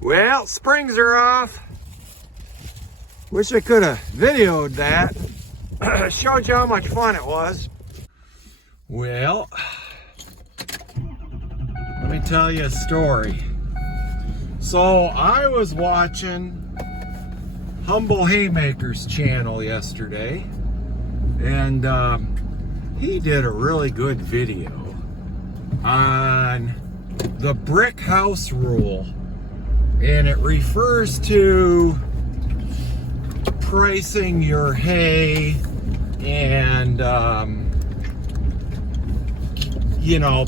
Well, springs are off. Wish I could have videoed that. Showed you how much fun it was. Well, let me tell you a story. So I was watching Humble Haymaker's channel yesterday, and he did a really good video on the brick house rule, and it refers to pricing your hay and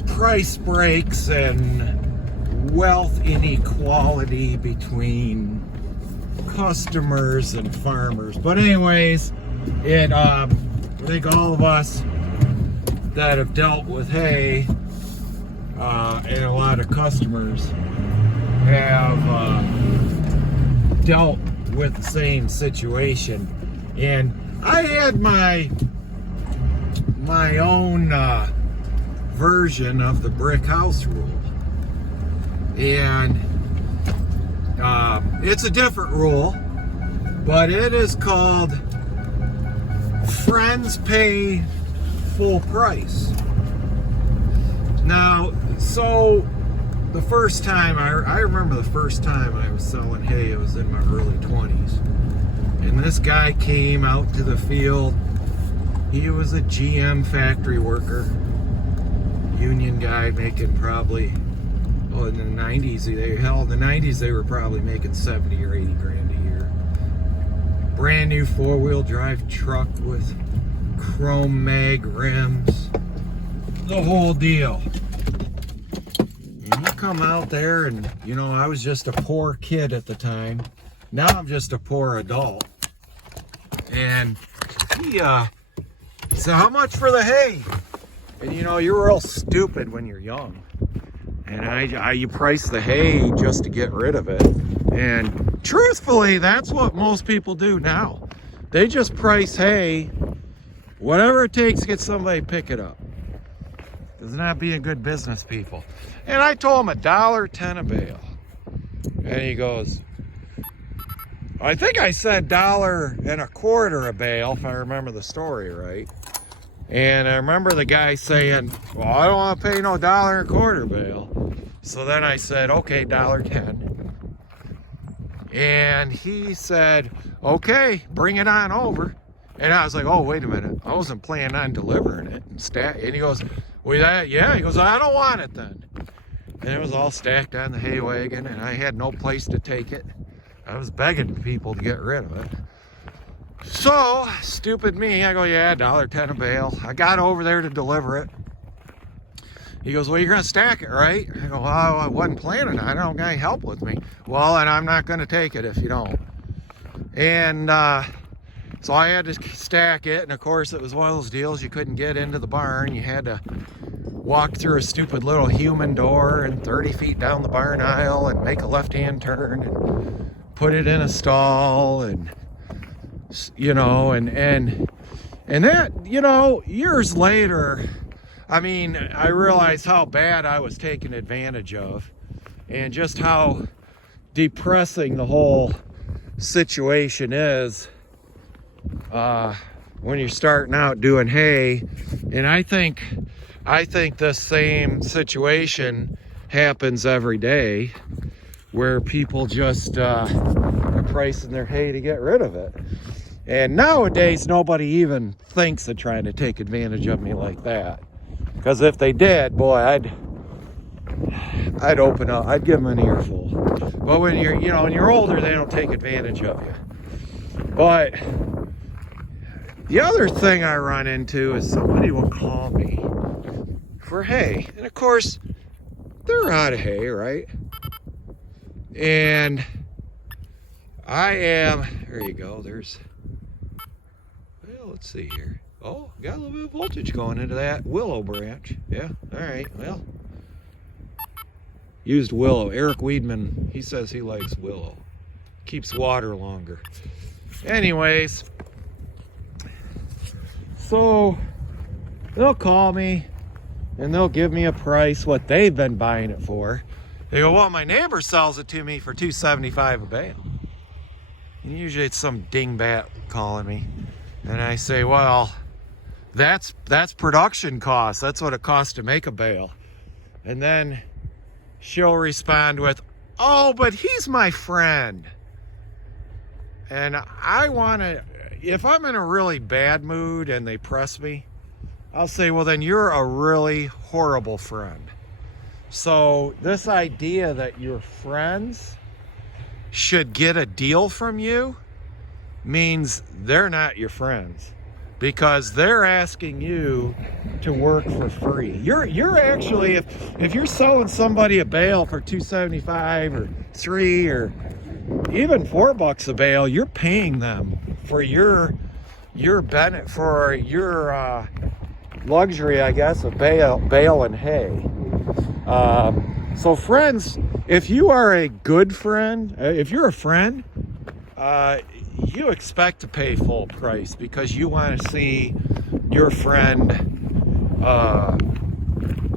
price breaks and wealth inequality between customers and farmers. But anyways, I think all of us that have dealt with hay and a lot of customers have dealt with the same situation. And I had my own version of the brick house rule, and it's a different rule, but it is called friends pay full price. Now, so the first time, I remember the first time I was selling hay, it was in my early 20s. And this guy came out to the field. He was a GM factory worker, union guy, making probably, in the 90s, they were probably making 70 or 80 grand a year. Brand new four-wheel drive truck with chrome mag rims, the whole deal. And you come out there and, I was just a poor kid at the time. Now I'm just a poor adult. And he said, how much for the hay? And you're real stupid when you're young. And you price the hay just to get rid of it. And truthfully, that's what most people do now. They just price hay, whatever it takes to get somebody to pick it up. It's not being good business people. And I told him $1.10 a bale. And he goes, I think I said $1.25 a bale, if I remember the story right. And I remember the guy saying, well, I don't want to pay no $1.25 bale. So then I said, okay, $1.10. And he said, okay, bring it on over. And I was like, oh, wait a minute. I wasn't planning on delivering it. And he goes, well, yeah. He goes, I don't want it then. And it was all stacked on the hay wagon, and I had no place to take it. I was begging people to get rid of it. So, stupid me, I go, yeah, $1.10 a bale. I got over there to deliver it. He goes, well, you're going to stack it, right? I go, well, I wasn't planning on it. I don't got any help with me. Well, and I'm not going to take it if you don't. And so I had to stack it. And, of course, it was one of those deals you couldn't get into the barn. You had to walk through a stupid little human door and 30 feet down the barn aisle and make a left-hand turn and put it in a stall, and and that, years later, I realized how bad I was taken advantage of, and just how depressing the whole situation is when you're starting out doing hay. And I think the same situation happens every day, where people just are pricing their hay to get rid of it. And nowadays, nobody even thinks of trying to take advantage of me like that. Because if they did, boy, I'd open up, I'd give them an earful. But when you're older, they don't take advantage of you. But the other thing I run into is somebody will call me for hay. And of course, they're out of hay, right? And there you go, let's see here. Oh, got a little bit of voltage going into that willow branch. Yeah, all right, well. Used willow. Eric Weedman, he says he likes willow. Keeps water longer. Anyways, so they'll call me and they'll give me a price what they've been buying it for. They go, well, my neighbor sells it to me for $275 a bale. And usually it's some dingbat calling me. And I say, well, that's production cost. That's what it costs to make a bale. And then she'll respond with, oh, but he's my friend. And I want to, if I'm in a really bad mood and they press me, I'll say, well, then you're a really horrible friend. So this idea that your friends should get a deal from you means they're not your friends, because they're asking you to work for free. You're actually, if you're selling somebody a bale for $275 or $3 or even $4 a bale, you're paying them for your benefit, for your luxury, I guess, of bale and hay. So friends, if you are a good friend, if you're a friend, you expect to pay full price because you want to see your friend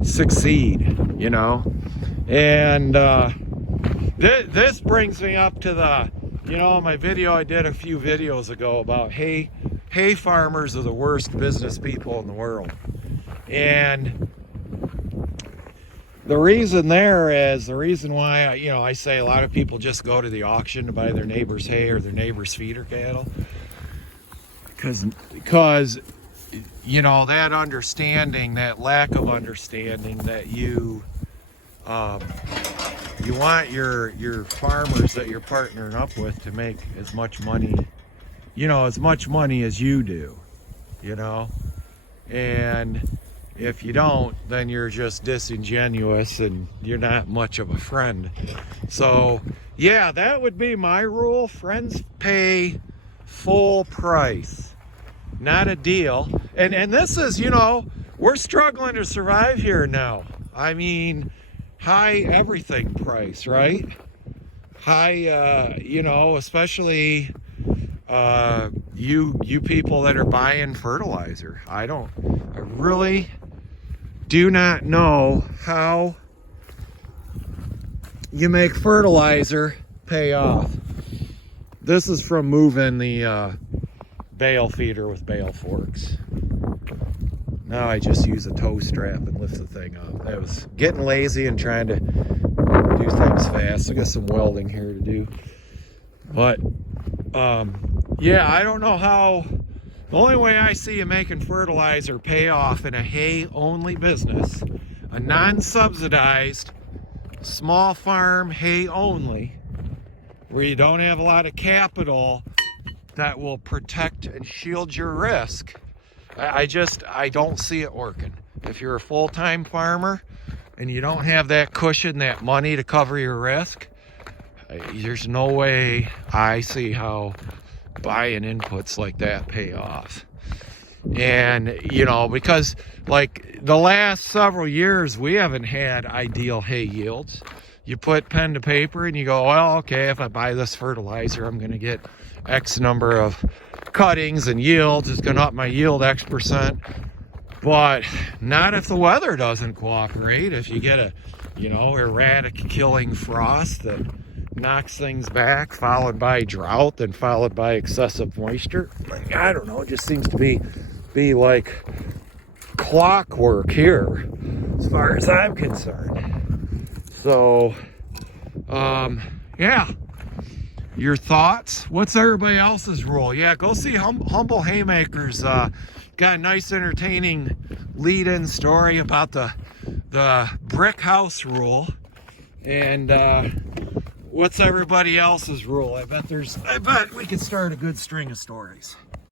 succeed, you know. And this brings me up to the, you know, my video I did a few videos ago about hay farmers are the worst business people in the world. And the reason why I say a lot of people just go to the auction to buy their neighbor's hay or their neighbor's feeder cattle, because you know, that understanding, that lack of understanding that you want your farmers that you're partnering up with to make as much money, you know, as much money as you do, you know. And if you don't, then you're just disingenuous and you're not much of a friend. So yeah, that would be my rule. Friends pay full price, not a deal. And this is, you know, we're struggling to survive here now. I mean, high everything price, right? High, you know, especially you people that are buying fertilizer. I really do not know how you make fertilizer pay off. This is from moving the bale feeder with bale forks. Now I just use a toe strap and lift the thing up. I was getting lazy and trying to do things fast. I got some welding here to do. But yeah, I don't know how. The only way I see you making fertilizer pay off in a hay-only business, a non-subsidized, small farm hay-only, where you don't have a lot of capital that will protect and shield your risk, I don't see it working. If you're a full-time farmer and you don't have that cushion, that money to cover your risk, there's no way I see how buying inputs like that pay off. And you know, because like the last several years we haven't had ideal hay yields. You put pen to paper and you go, well, okay, if I buy this fertilizer, I'm going to get X number of cuttings and yields. It's going to up my yield X percent. But not if the weather doesn't cooperate. If you get a, you know, erratic killing frost that knocks things back, followed by drought, then followed by excessive moisture. Like, I don't know, it just seems to be like clockwork here as far as I'm concerned. So yeah, your thoughts? What's everybody else's rule? Yeah, go see Humble Haymakers. Got a nice entertaining lead-in story about the brick house rule. And what's everybody else's rule? I bet we could start a good string of stories.